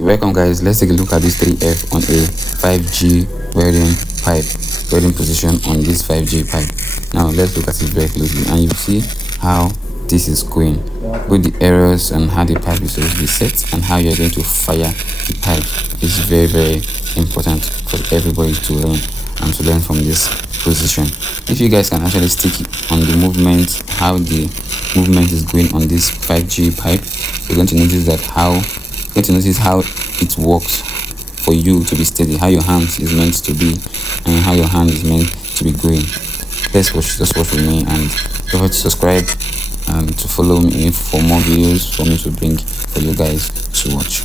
Welcome guys, let's take a look at this 3F on a 5G welding pipe, welding position on this 5G pipe. Now let's look at it very closely and you see how this is going, both the errors and how the pipe is supposed to be set and how you're going to fire the pipe is very, very important for everybody to learn and to learn from this position. If you guys can actually stick on the movement, how the movement is going on this 5G pipe, you're going to notice that how it works for you to be steady, how your hand is meant to be and how your hand is meant to be going. Just watch with me and don't forget to subscribe and to follow me for more videos for me to bring for you guys to watch.